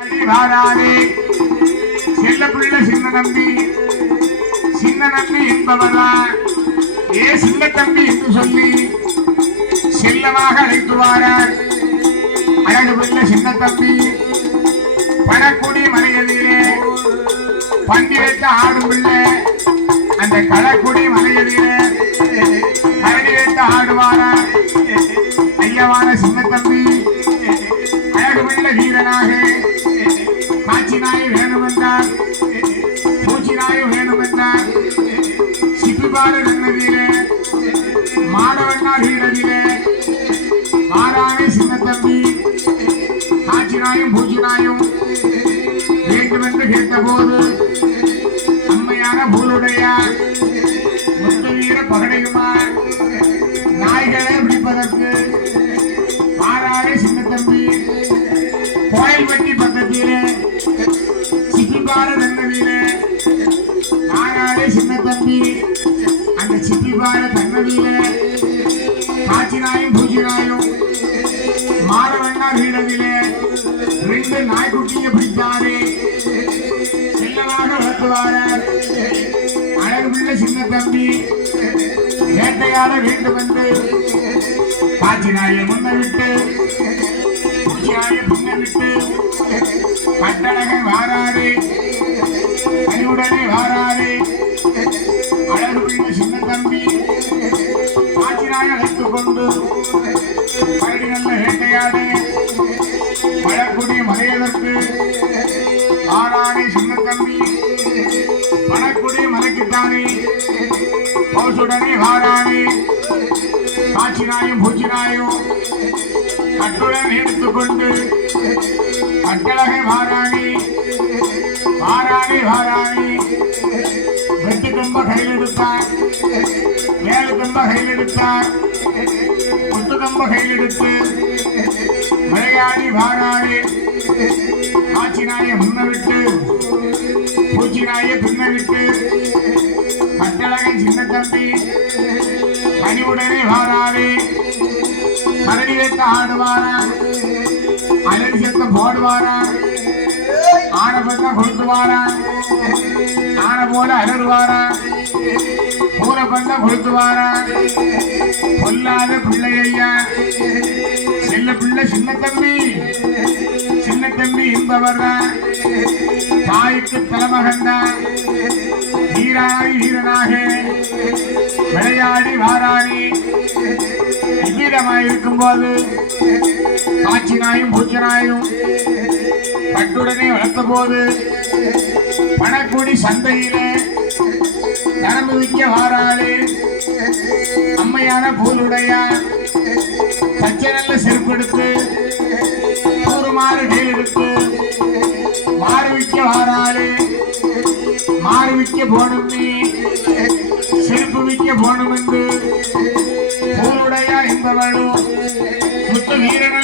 வாராதே செல்ல பிள்ளை சின்ன தம்பி சின்ன நம்பி என்பவரா? ஏ சின்ன தம்பி என்று சொல்லி செல்லமாக அழைத்து வாரார். அழகு பிள்ளை சின்ன தம்பி பணக்குடி மலையதிலே பண்டி வைத்த ஆடும் பிள்ளை. அந்த களக்குடி மலையதிலே கரடி ஆடுவாரா ஐயவான சின்ன தம்பி அழகு பிள்ளை வீரனாக காட்சி நாய் வேணுமென்றார் பூச்சி நாய் வேணுமென்றார் சிப்பிபாடு நன்னதியிலே மாடவண்ணா வீரதிலே மாறானே சின்ன தம்பி காட்சி நாயும் பூச்சி நாயும் வேண்டுமென்று கேட்டபோது அம்மையான பூலுடையார் முத்தவீர பகடையுமார் நாய்களை பிடிப்பதற்கு மாறானே சின்ன தம்பி கோயில்பட்டி அந்த சிப்பிபாட தன்னதியிலே காட்சினாயும் பூஜினாயும் பூச்சி நாயும் மாறவண்ணா வீடதிலே ரெண்டு நாய்க்குட்டிய பிடித்தாரு. செல்லமாக வளர்த்துவார. அழகுள்ள சின்ன தம்பி. வேட்டையாட வேண்டும் என்று காட்சினாயை முன்ன விட்டு பூச்சி நாயை விட்டு பட்டழகன் வாராரு. அழைத்துக் கொண்டு கரடி நல்ல வேட்டையாடு பழக்குடி மலையதற்கு ஆறானே சின்ன தம்பி பணக்குடி மலைக்குத்தானே பௌசுடனே வாரானே காட்சி நாயும் பூச்சி நாயும் கட்டுடன் எடுத்துக்கொண்டு கட்டழகை வாராணி வாராணி வாராணி வெட்டு கம்ப கையில் எடுத்தார் மேலு கம்ப கையில் எடுத்தார் புத்தகம் கம்ப கையில் எடுத்து மலையாளி வாராளி காட்சி நாயை முன்ன விட்டு பூச்சி பின்ன விட்டு கட்டழகன் சின்ன தம்பி பணிவுடனே வாராளி கரடி வைத்து ஆடுவாரா அலறி சத்தம் போடுவாரா ஆனை பக்கம் கொளுத்துவாரா ஆனை போல அலறுவாரா பூரை பந்தம் கொளுத்துவாரா பொல்லாத பிள்ளையா செல்ல பிள்ளை சின்ன தம்பி சின்ன தம்பி என்பவர் தாய்க்கு தலைமகன்தான் வீராய் வீரனாக. விளையாடி வாராணி இவ்விதமாயிருக்கும் போது காட்சி நாயும் பூச்சி நாயும் கட்டுடனே வளர்த்த போது பணக்குடி சந்தையிலே நரம்பு விற்க வாராளே. அம்மையான பூலுடையா பச்சை நல்ல செருப்படுத்து கூறுமாறு வேல் எடுத்து மாறு விற்க வாராளே. மாறு விற்க போனும் நீ செருப்பு விக்க போனும் என்று பூலுடையா என்பவளும் முத்து வீரன